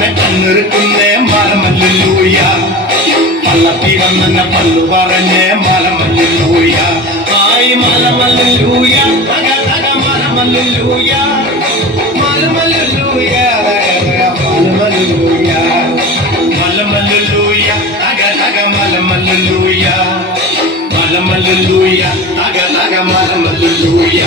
തന്നെ കണ്ണിറുക്കുന്നേ മലമല്ലൂയ പള്ളത്തി വന്നെ പല്ലു പറഞ്ഞേ മലമല്ലൂയ ആയി മലമല്ലൂയ മലമല്ലൂയ മലമല്ലൂയ മലമല്ലൂയ മലമല്ലൂയ മലമല്ലൂയ മലമല്ലൂയ മലമല്ലൂയ